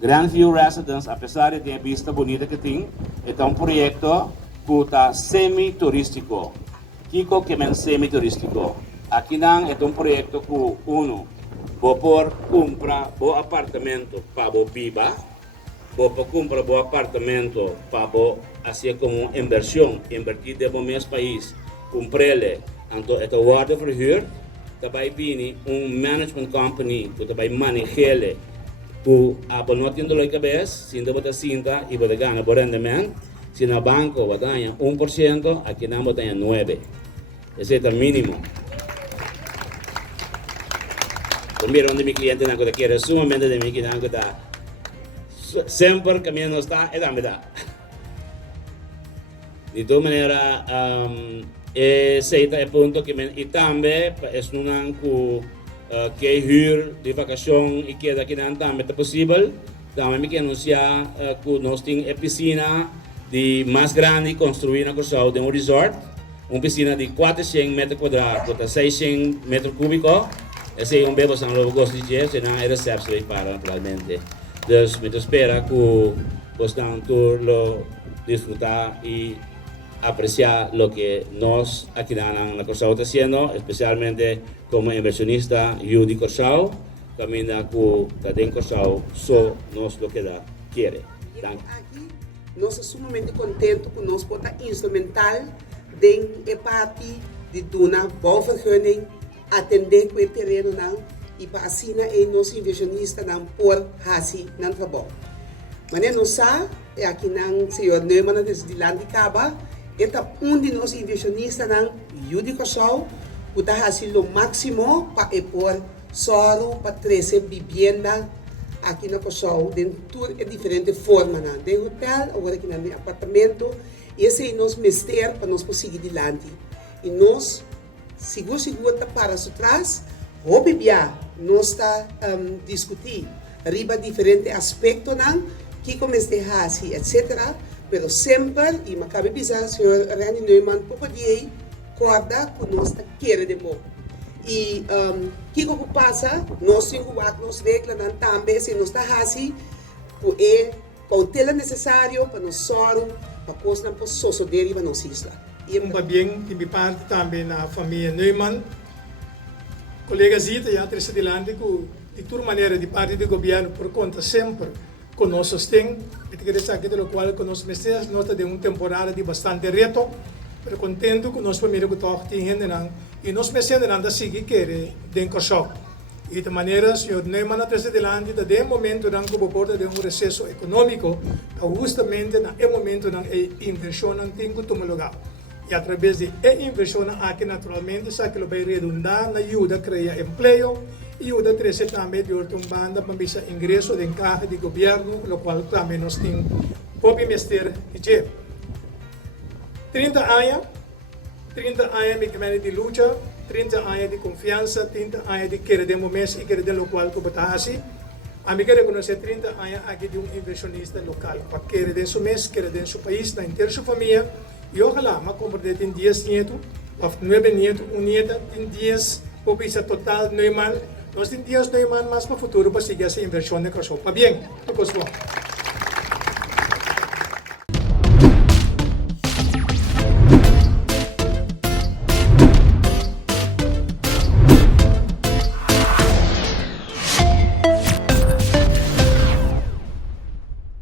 Grandview Residence, apesar de ter vista bonita que tem, é um projeto que está semi-turístico. Kiko que é semi-turístico. Aqui não é um projeto que uno, vou por comprar o apartamento para o biba, vou por comprar o apartamento para o assim como inversão, invertir de mesmo país, comprá-le, então é o guarda verhuur, também vem management company que também maneja que não tem dor de cabeça, se não botar cinta e botar ganha por rendimento, se no banco botar 1%, aqui não botar 9%. Esse é o mínimo. Também onde meu cliente não quer, sumamente de meu cliente não está, sempre caminhando está, é da medida. De toda maneira, esse é o ponto que e também é que huur de vacação e que daqui não também é possível. Também me quer anunciar que nós temos a piscina de mais grande construída na Corsau de resort, uma piscina de 400 metros quadrados, com 600 metros cúbicos. Esse é bebê que não gosta de dizer, senão é recepção para naturalmente. Então, me espera que vocês lo disfrutar e apreciar lo que nos aquí en la Corsau está haciendo, especialmente como inversionista yo de Corsau, camina que en Corsau só nos lo que da quiere. Aqui, nós estamos sumamente contentos com nós poder instrumental de parte de dona boa vergunning, atender com o terreno não e para assim é nosso inversionista não por hasi não trabalho. Mas nós sabe aqui não senhor Neumann desde lá de Caba. Esta de nós inversionistas na Yudi Corsau, que está fazendo o máximo para pôr solo para 13 viviendas aqui na Corsau, dentro de diferentes formas, de hotel, agora aqui no apartamento. Esse é o nosso mistério para nós conseguir adiante. E nós, seguro, para trás, nós está discutindo riba diferentes aspectos, que começa a fazer, etc. Pero sempre, e me cabe avisar, senhor Randy Neumann, pouco de corda que nós queremos de bom. E o que passa, nós temos as regras também, se nós estamos assim, com o tela necessário para nós soro, para que nós possamos suceder para nossa isla. E bem, de minha parte também na família Neumann, colega Zita, já terça de lande, de toda maneira, de parte do governo, por conta sempre, conosco tem, e te quero dizer que do qual conosco mestres nós temos temporada de bastante reto, pero contento que nós primeiro que toque tem e nós mestres ainda seguir que den Corsau. E de maneira, senhor Neumann na terceira delante, de momento não que porta de recesso econômico, justamente na momento não é inversão não tem que tomar lugar. E através de inversão aqui naturalmente sabe que vai redundar na ajuda a criar emprego. E o da 13 também de outra banda para bisa ingresso de caixa de governo, o qual também nós temos pode mestre e 30 anos de luta, 30 anos de confiança, 30 anos de querer de momento e querer de local que está assim. A mim quero conhecer 30 anos aqui de inversionista local, para querer de seu mês, querer de seu país, na inteira sua família, e ojalá, mas compreender tem 10 netos, 9 netos, nieta, tem 10, por bisa total Neumann. Nós temos dias Neumann mais para o futuro para seguir essa inversão de Corsau. Para bem,